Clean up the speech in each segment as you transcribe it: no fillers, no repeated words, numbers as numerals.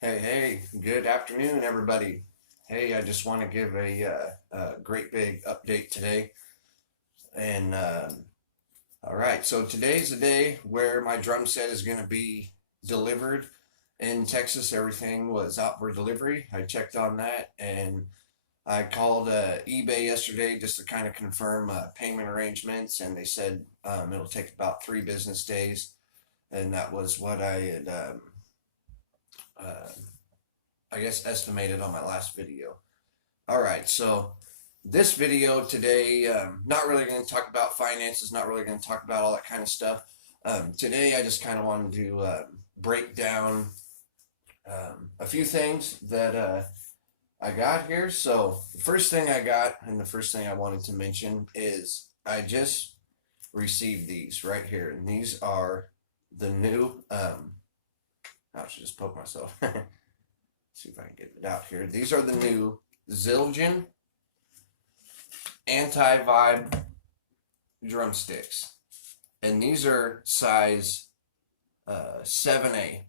Hey, good afternoon, everybody. Hey, I just want to give a great big update today. And all right, so today's the day where my drum set is going to be delivered in Texas. Everything was out for delivery. I checked on that and I called eBay yesterday just to kind of confirm payment arrangements, and they said it'll take about 3 business days. And that was what uh, I guess, estimated on my last video. All right, so this video today, not really going to talk about finances, not really going to talk about all that kind of stuff. Today, I just kind of wanted to break down a few things that I got here. So, the first thing I got, and the first thing I wanted to mention is I just received these right here, and these are the new. I should just poke myself. See if I can get it out here. These are the new Zildjian anti-vibe drumsticks, and these are size 7A.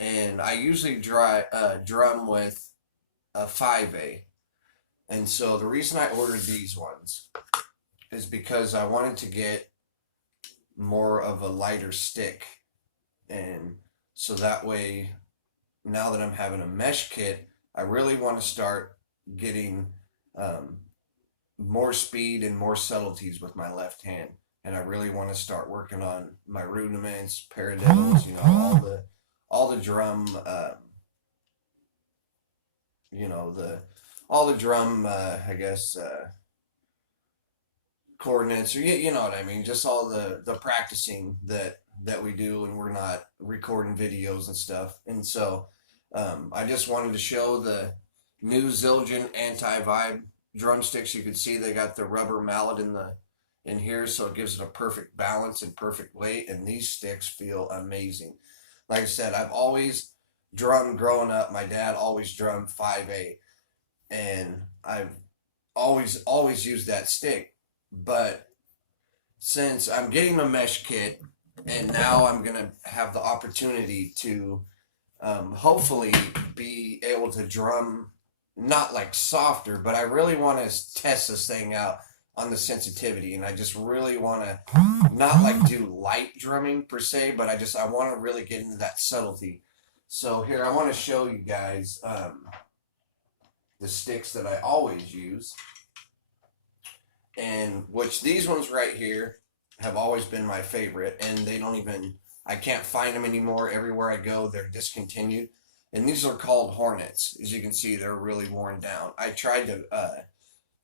And I usually drum with a 5A, and so the reason I ordered these ones is because I wanted to get more of a lighter stick, and so that way, now that I'm having a mesh kit, I really want to start getting um, more speed and more subtleties with my left hand, and I really want to start working on my rudiments, paradiddles, all the drum, the all the drum, I guess, coordinates, or you know what I mean, just all the practicing that we do when we're not recording videos and stuff, and so. I just wanted to show the new Zildjian anti-vibe drumsticks. You can see they got the rubber mallet in here, so it gives it a perfect balance and perfect weight. And these sticks feel amazing. Like I said, I've always drummed growing up. My dad always drummed 5A, and I've always used that stick. But since I'm getting a mesh kit, and now I'm gonna have the opportunity to hopefully be able to drum not like softer, but I really want to test this thing out on the sensitivity, and I just really want to not like do light drumming per se, but I want to really get into that subtlety. So here I want to show you guys the sticks that I always use, and which these ones right here have always been my favorite, and they don't even I can't find them anymore. Everywhere I go, they're discontinued. And these are called Hornets. As you can see, they're really worn down. I tried to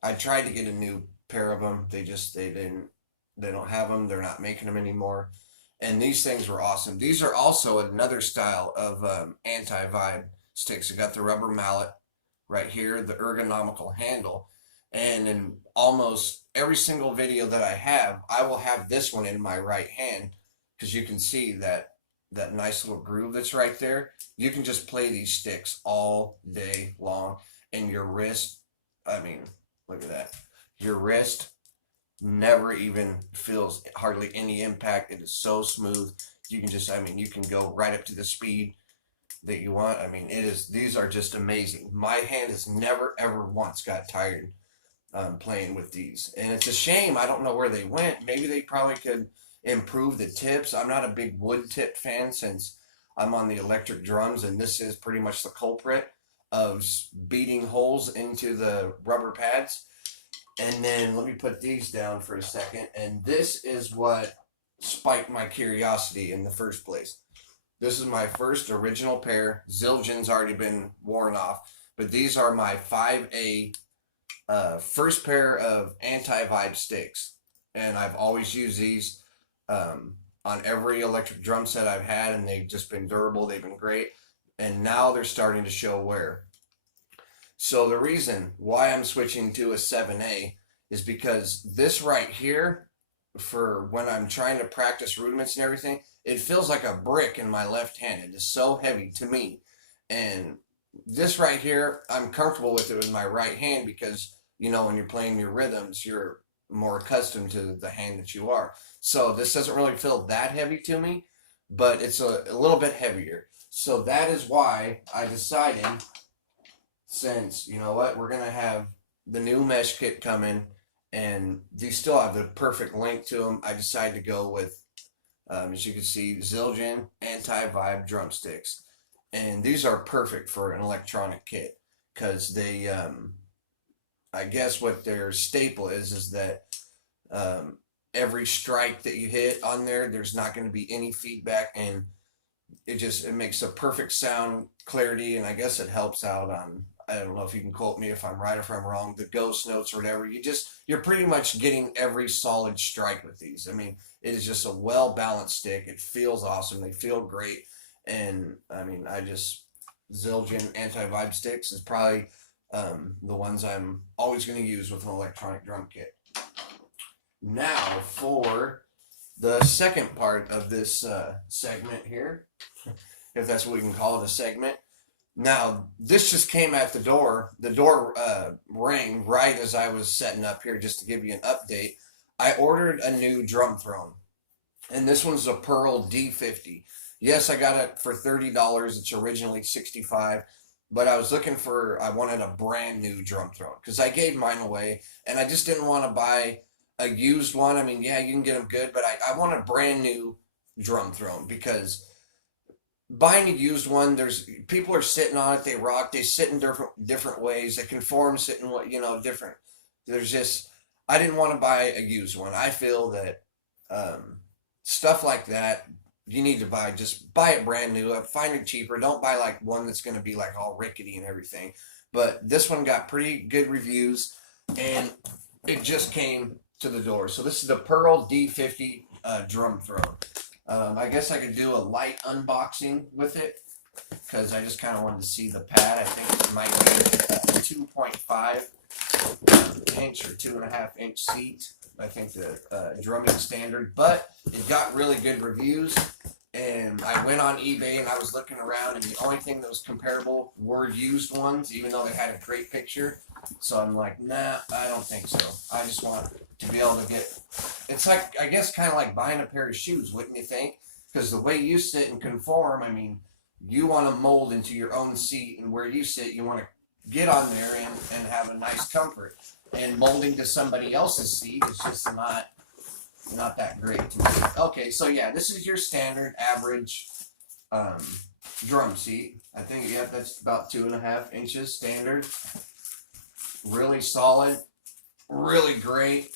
get a new pair of them. They don't have them. They're not making them anymore. And these things were awesome. These are also another style of anti-vibe sticks. They got the rubber mallet right here, the ergonomical handle. And in almost every single video that I will have this one in my right hand, because you can see that nice little groove that's right there. You can just play these sticks all day long, and your wrist, I mean, look at that. Your wrist never even feels hardly any impact. It is so smooth. You can just, I mean, you can go right up to the speed that you want. I mean, these are just amazing. My hand has never ever once got tired playing with these, and it's a shame. I don't know where they went. Maybe they probably could improve the tips. I'm not a big wood tip fan since I'm on the electric drums, and this is pretty much the culprit of beating holes into the rubber pads. And then let me put these down for a second, and this is what spiked my curiosity in the first place. This is my first original pair. Zildjian's already been worn off, but these are my 5A first pair of anti-vibe sticks, and I've always used these on every electric drum set I've had, and they've just been durable. They've been great, and now they're starting to show wear. So the reason why I'm switching to a 7A is because this right here, for when I'm trying to practice rudiments and everything, it feels like a brick in my left hand. It is so heavy to me, and this right here, I'm comfortable with it in my right hand because, when you're playing your rhythms, you're more accustomed to the hand that you are. So this doesn't really feel that heavy to me, but it's a little bit heavier. So that is why I decided, since, you know what, we're going to have the new mesh kit coming and these still have the perfect length to them, I decided to go with, as you can see, Zildjian anti-vibe drumsticks. And these are perfect for an electronic kit because they, I guess what their staple is that um, every strike that you hit on there, there's not going to be any feedback, and it makes a perfect sound clarity, and I guess it helps out on, I don't know if you can quote me if I'm right or if I'm wrong, the ghost notes or whatever. You're pretty much getting every solid strike with these. I mean, it is just a well balanced stick. It feels awesome. They feel great, and I mean, Zildjian anti vibe sticks is probably the ones I'm always going to use with an electronic drum kit. Now for the second part of this segment here, if that's what we can call it, a segment. Now, this just came at the door. The door rang right as I was setting up here, just to give you an update. I ordered a new drum throne, and this one's a Pearl D50. Yes, I got it for $30. It's originally $65, but I wanted a brand new drum throne because I gave mine away, and I just didn't want to buy a used one. I mean, yeah, you can get them good, but I want a brand new drum throne because buying a used one, there's people are sitting on it, they rock, they sit in different ways, they conform, sit in what, different. There's just, I didn't want to buy a used one. I feel that stuff like that, you need to just buy it brand new. Find it cheaper. Don't buy like one that's going to be like all rickety and everything. But this one got pretty good reviews, and it just came to the door. So this is the Pearl D50 drum throne. I guess I could do a light unboxing with it because I just kind of wanted to see the pad. I think it might be 2.5 inch or 2.5 inch seat. I think the drumming standard, but it got really good reviews. And I went on eBay and I was looking around, and the only thing that was comparable were used ones, even though they had a great picture. So I'm like, nah, I don't think so. I just want to be able to get, it's like, I guess kind of like buying a pair of shoes, wouldn't you think? Because the way you sit and conform, I mean, you want to mold into your own seat, and where you sit, you want to get on there and have a nice comfort. And molding to somebody else's seat is just not that great to me. Okay, so yeah, this is your standard average drum seat. I think, yeah, that's about 2.5 inches standard. Really solid, really great.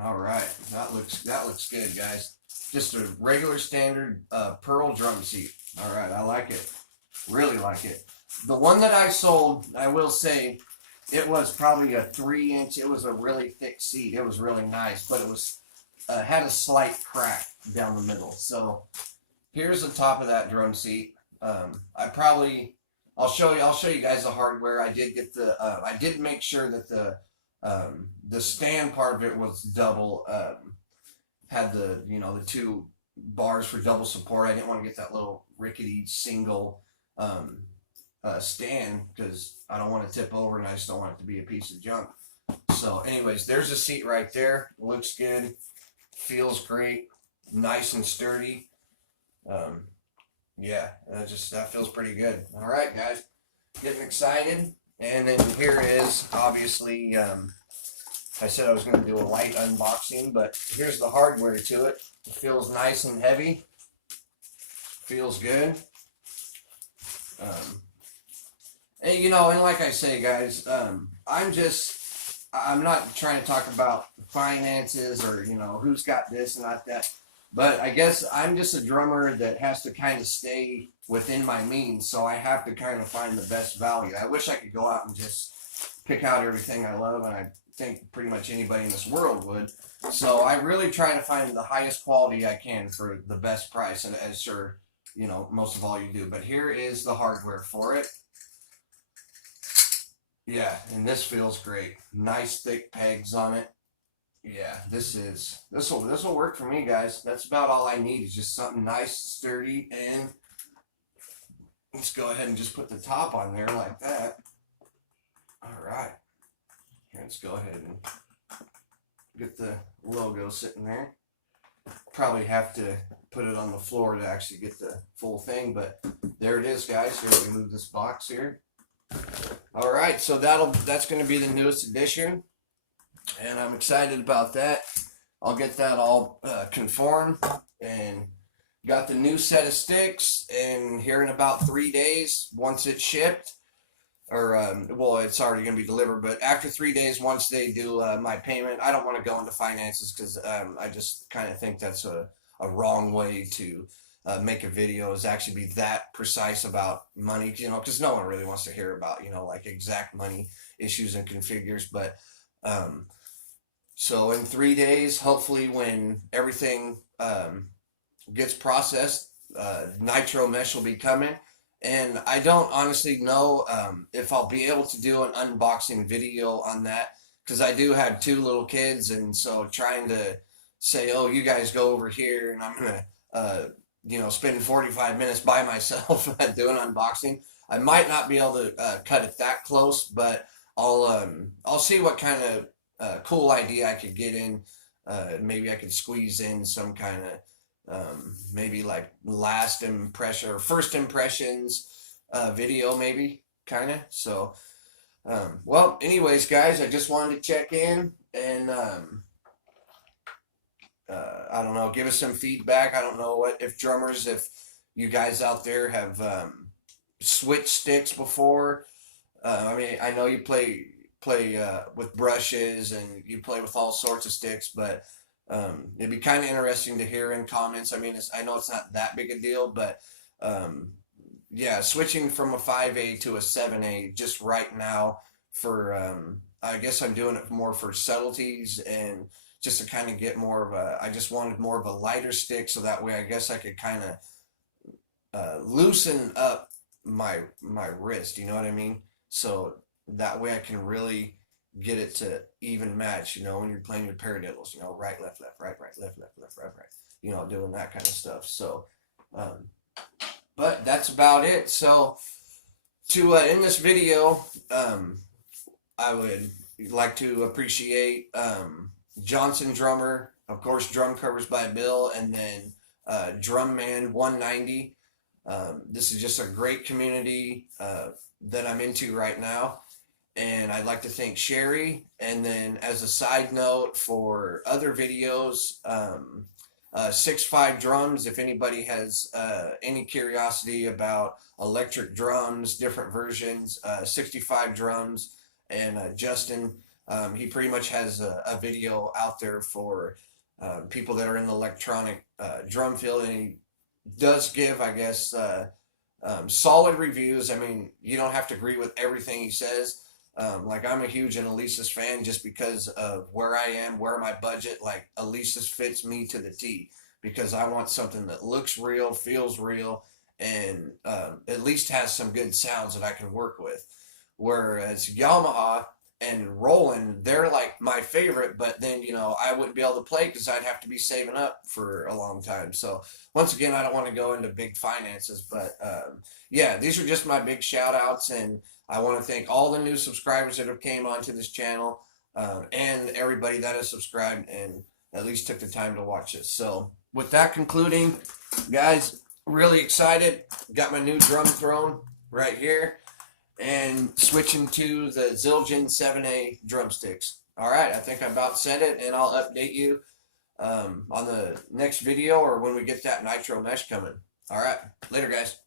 All right, that looks good, guys. Just a regular standard Pearl drum seat. All right, I like it. Really like it. The one that I sold, I will say, it was probably a 3-inch. It was a really thick seat. It was really nice, but it was had a slight crack down the middle. So here's the top of that drum seat. I'll show you guys the hardware. I did get I did make sure that the stand part of it was double, had the two bars for double support. I didn't want to get that little rickety single stand because I don't want to tip over, and I just don't want it to be a piece of junk. So anyways, there's a seat right there. Looks good, feels great, nice and sturdy. Yeah, that feels pretty good. All right, guys, getting excited. And then here is, obviously, I said I was going to do a light unboxing, but here's the hardware to it. It feels nice and heavy. Feels good. And like I say, guys, I'm not trying to talk about finances or, who's got this and not that. But I guess I'm just a drummer that has to kind of stay within my means, so I have to kind of find the best value. I wish I could go out and just pick out everything I love, and I think pretty much anybody in this world would. So I really try to find the highest quality I can for the best price, and as sure, most of all you do. But here is the hardware for it. Yeah, and this feels great. Nice thick pegs on it. Yeah, this will work for me, guys. That's about all I need, is just something nice, sturdy, and let's go ahead and just put the top on there like that. All right. Here, let's go ahead and get the logo sitting there. Probably have to put it on the floor to actually get the full thing, but there it is, guys. Here, we move this box here. All right, so that's going to be the newest edition, and I'm excited about that. I'll get that all conformed and got the new set of sticks, and here in about 3 days, once it's shipped, or well, it's already going to be delivered, but after 3 days, once they do my payment, I don't want to go into finances because I just kind of think that's a wrong way to make a video, is actually be that precise about money, you know, because no one really wants to hear about, you know, like exact money issues and configures. But so in 3 days, hopefully when everything gets processed, nitro mesh will be coming. And I don't honestly know if I'll be able to do an unboxing video on that, because I do have 2 little kids, and so trying to say, oh, you guys go over here and I'm gonna you know, spend 45 minutes by myself doing unboxing, I might not be able to cut it that close, but I'll see what kind of cool idea I could get in. Maybe I could squeeze in some kind of maybe like last impression or first impressions video, maybe, kind of. So well, anyways, guys, I just wanted to check in and I don't know, give us some feedback. I don't know what, if drummers, if you guys out there have switched sticks before. I mean, I know you play with brushes and you play with all sorts of sticks, but it'd be kind of interesting to hear in comments. I mean, I know it's not that big a deal, but yeah, switching from a 5A to a 7A just right now for, I guess I'm doing it more for subtleties and just to kind of get more of a, I just wanted more of a lighter stick, so that way I guess I could kind of loosen up my wrist, you know what I mean? So that way I can really get it to even match, you know, when you're playing your paradiddles, you know, right, left, left, right, right, left, left, left, right, right, you know, doing that kind of stuff. So, but that's about it. So to end this video, I would like to appreciate Johnson Drummer, of course, Drum Covers by Bill, and then Drum Man 190. This is just a great community that I'm into right now, and I'd like to thank Sherry. And then as a side note for other videos, 6.5 Drums, if anybody has any curiosity about electric drums, different versions, 65 Drums, and Justin, he pretty much has a video out there for people that are in the electronic drum field, and he does give, I guess, solid reviews. I mean, you don't have to agree with everything he says. Like, I'm a huge Elisa's fan just because of where I am, where my budget, like, Elisa's fits me to the T, because I want something that looks real, feels real, and at least has some good sounds that I can work with. Whereas Yamaha and Roland, they're like my favorite, but then, you know, I wouldn't be able to play because I'd have to be saving up for a long time. So once again, I don't want to go into big finances, but yeah, these are just my big shout outs, and I want to thank all the new subscribers that have came onto this channel, and everybody that has subscribed and at least took the time to watch this. So with that concluding, guys, really excited. Got my new drum throne right here, and switching to the Zildjian 7A drumsticks. All right, I think I about said it, and I'll update you on the next video or when we get that nitro mesh coming. All right, later, guys.